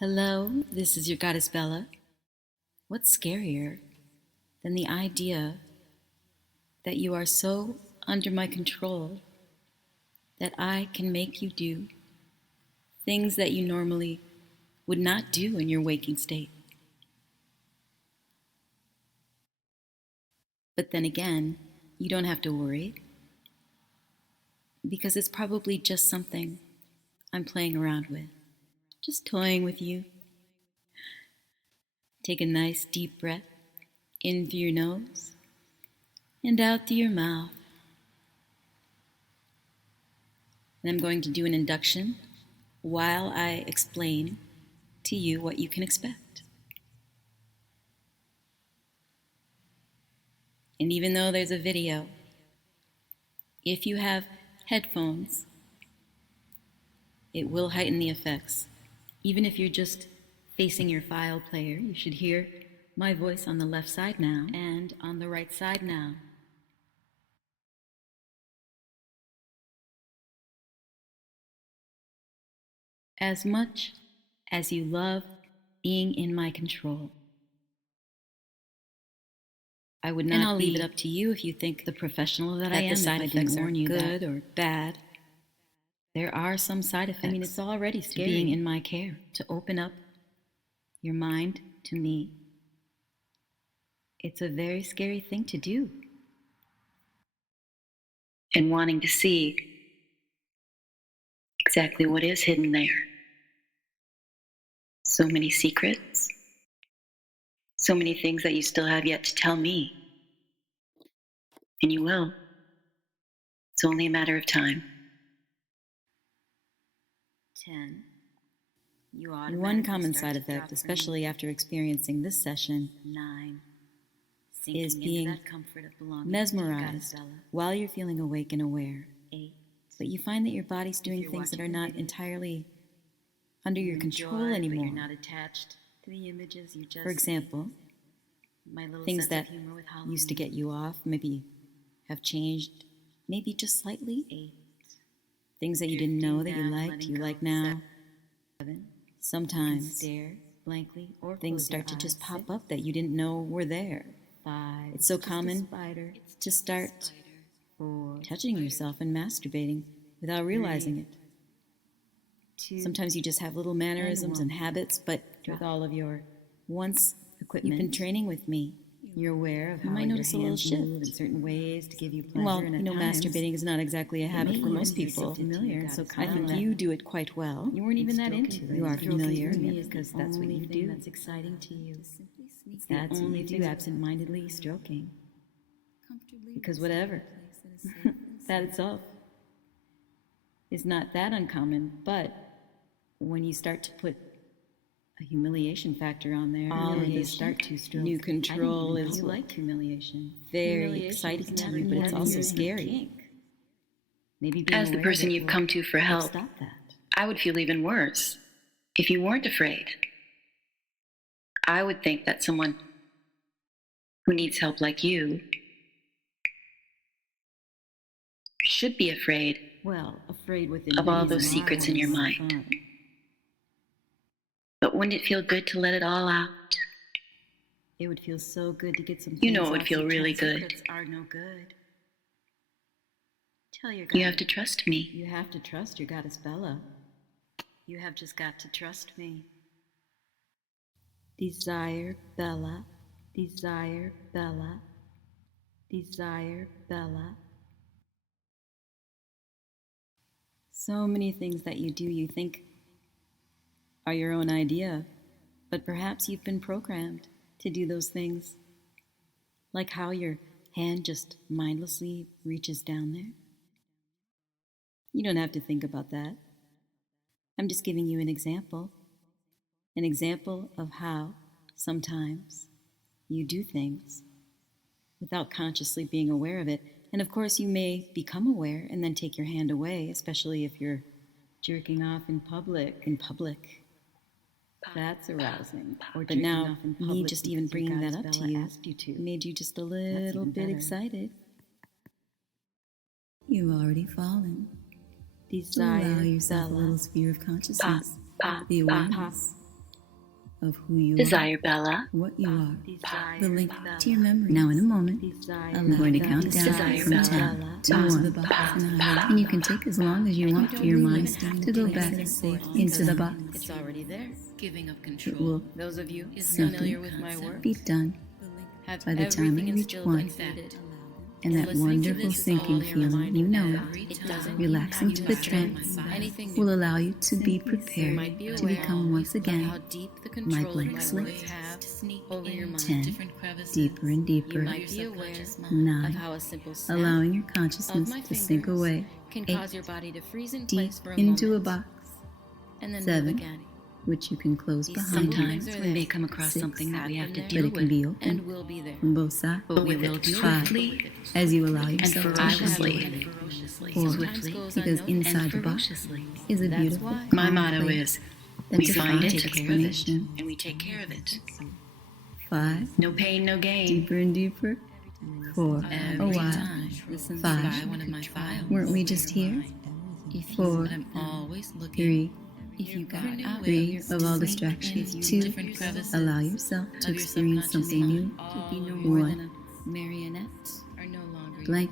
Hello, this is your goddess Bella. What's scarier than the idea that you are so under my control that I can make you do things that you normally would not do in your waking state? But then again, you don't have to worry because it's probably just something I'm playing around with, just toying with you. Take a nice deep breath in through your nose and out through your mouth. And I'm going to do an induction while I explain to you what you can expect. And even though there's a video, if you have headphones, it will heighten the effects. Even if you're just facing your file player, you should hear my voice on the left side now and on the right side now. As much as you love being in my control, I would not leave it up to you if you think the professional that I am, the side effects are good or bad. There are some side effects. I mean, it's already scary to being in my care, to open up your mind to me. It's a very scary thing to do. And wanting to see exactly what is hidden there. So many secrets, so many things that you still have yet to tell me. And you will. It's only a matter of time. 10. One common side effect, especially after experiencing this session, 9. Is being mesmerized while you're feeling awake and aware. 8. But you find that your body's doing things that are not entirely under your control anymore. You're not attached to the images you just. For example, things that used to get you off maybe have changed, maybe just slightly. 8. Things that you didn't know that you like now. 7. Sometimes blankly, or things start to just pop up that you didn't know were there. 5. It's so common to start 4. Touching yourself and masturbating without realizing it. 2. Sometimes you just have little mannerisms and habits, but with all of your once equipment, you've been training with me. You're aware of how you might notice a little shift in certain ways to give you pleasure. Well, masturbating is not exactly a habit for most people. Familiar, so I think you do it quite well. You weren't even that into it. You are familiar because that's what you do. That's exciting to you. That's what you do, absent-mindedly stroking. Because whatever, that itself is not that uncommon, but when you start to put a humiliation factor on there, all of this start to stroke. New control is like humiliation. Very exciting to you, but it's also scary. Maybe as the person you've come to for help, I would feel even worse if you weren't afraid. I would think that someone who needs help like you should be afraid. Well, afraid of all those secrets in your mind. But wouldn't it feel good to let it all out? It would feel so good to get some things. You know it would feel really good. Secrets are no good. Tell your goddess. You have to trust me. You have to trust your goddess Bella. You have just got to trust me. Desire Bella. Desire Bella. Desire Bella. So many things that you do you think are your own idea, but perhaps you've been programmed to do those things. Like how your hand just mindlessly reaches down there. You don't have to think about that. I'm just giving you an example of how sometimes you do things without consciously being aware of it. And of course you may become aware and then take your hand away, especially if you're jerking off in public. That's arousing. But now, me just even bringing that up to you made you just a little bit excited. You've already fallen. Desire allow yourself a little sphere of consciousness. The awareness of who you Desire are, Bella. what you are, the link to your memory. Now in a moment, I'm going to count down from 10 to 1, and you can take as long as you want for your mind to go back into the box. It's already there. Giving up control. It will Those of you simply familiar with my work be done by the time we reach 1. And that wonderful sinking feeling, you know it, relaxing to the trance, will allow you to be prepared to become once again my blank slate. 10, deeper and deeper. 9, allowing your consciousness to sink away. 8, deep into a box. 7, which you can close behind. Sometimes we may come across 6, something that we have to but deal it can with, be open from both sides. but we will do 5, swiftly as you allow and yourself to ferociously. 4, Swiftly because inside the and box ferociously. is a beautiful, My calm motto place is, that we find it, defies take care of it, explanation. and we take care of it. 5, No pain, no gain. deeper and deeper. 4, Every oh wow. time. 5, One of my files. weren't we just here? 4, I'm always looking. 3, If you got out 3 of all distractions. 2, allow yourself to experience something new. to be no 1, marionette are no longer blank,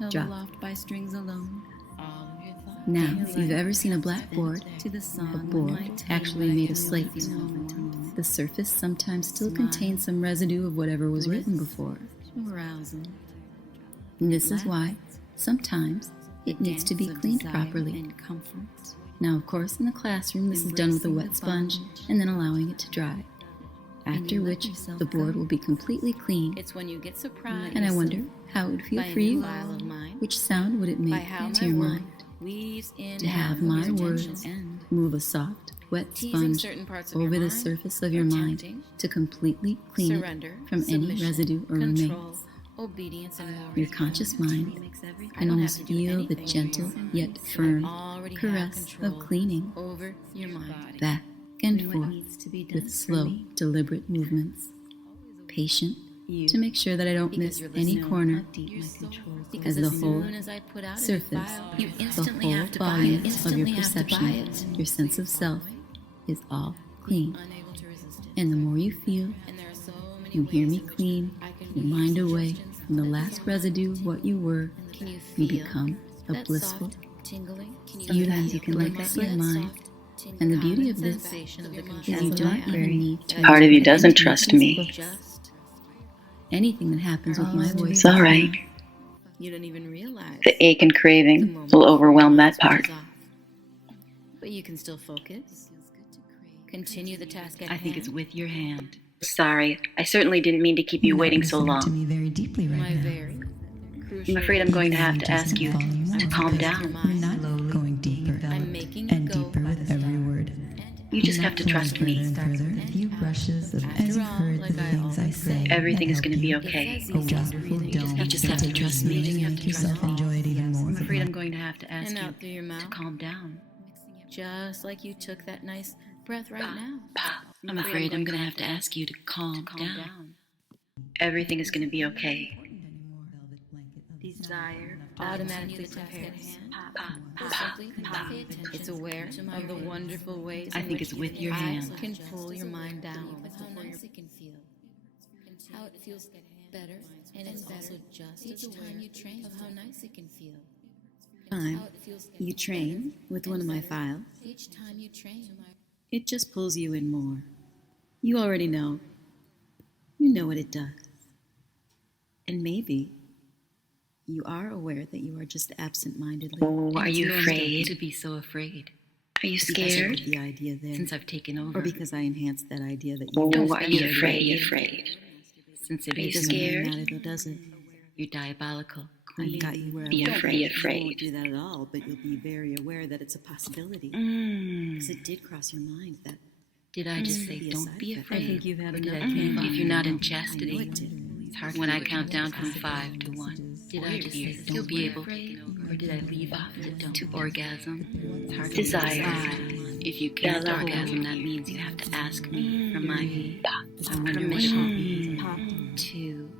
held drop. aloft by strings alone. All of your thoughts Now, if you've ever seen a blackboard, to the song a board actually made of slate, the surface sometimes still contains some residue of whatever was written before. arousal. And this is why, sometimes, it needs to be cleaned properly. And comfort. Now, of course, in the classroom, this is done with a wet sponge and then allowing it to dry. After which, the board will be completely clean. It's when you get surprised. And I wonder how it would feel for you. Of mine, Which sound would it by make how to my your work mind weaves in to have and my out of your words attention and move a soft, wet teasing sponge certain parts of over your the mind, surface of your mind protecting, to completely clean it surrender, from any submission, residue or control, remains? obedience, and more. Your conscious mind I can don't almost have to do feel the anything. gentle yet I firm already have caress control of cleaning over your mind. back and Know what forth needs to be done with for slow, me. deliberate movements. Patient You. to make sure that I don't Because miss you're any listening corner how deep my control goes. as the as whole soon as I put out a surface, file, you the instantly whole have to buy volume it. of Instantly your have to buy perception, it. your sense of self, is all clean. Unable to resist it. And the more you feel, And there are so many you hear ways me in which clean I can your use mind away suggestions from the that last sound residue of what you were, Can you you feel become a that blissful. soft tingling? Can you Sometimes feel you can that let that your mind, soft and the beauty of tingling this sensation of the is control you of don't my even eye? need to Part of you interpret doesn't anything trust in me. these books. Just Anything that happens with my voice It's is all right. fine. You don't even realize The ache and the craving moment will before overwhelm your that mind part. switches off. But you can still focus. Continue the task at I think it's hand. with your hand. Sorry, I certainly didn't mean to keep you waiting so To long. me very deeply right My now. very crucial. I'm afraid I'm going to have to Even ask you though it doesn't to follow calm because down. You're not going deeper I'm making and it go deeper with every word. You just You're have not to going trust further me. and further. A few brushes of as you've heard like the I things I always say. Everything that is going to help be you. okay. It's A as easy as wonderful breathing. dome. You just have to trust me. You make yourself enjoy it even more. I'm afraid I'm going to have to ask And you out through your to mouth, calm down. just like you took that nice breath right now. I'm afraid I'm going to have to ask you to calm down. Everything is going to be okay. Desire automatically prepares. It's aware of the wonderful ways I in think which it's with your I hand. can pull your mind down. How nice it can feel. How it feels better, and it's also just each time you train of how nice it can feel. Time you train with one of my files, Each time you train, it just pulls you in more. You already know. You know what it does. And maybe you are aware that you are just absent-mindedly. Oh, are you to afraid? be so afraid? Are you Because I scared? put the idea there, Since I've taken over. or because I enhanced that idea that you Oh, know. are you afraid? Since Are you it doesn't really scared? matter, though, does it? You're diabolical. I've got you where I Be want you. afraid. You won't do that at all, but you'll be very aware that it's a possibility. Because it did cross your mind that. Did I just say be a don't side be effect. afraid? I think you've had Or did enough I say candy. if you're not in I know chastity? it did. It's hard when I count down from 5 to 1. Did I just say you'll be able? Or did I leave off the don't to orgasm? It's hard Desire. 5. If you can't Bella. orgasm, that means you have to ask me for my I wonder what it permission. means. 2.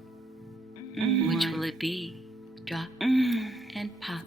Which will it be? Drop and pop.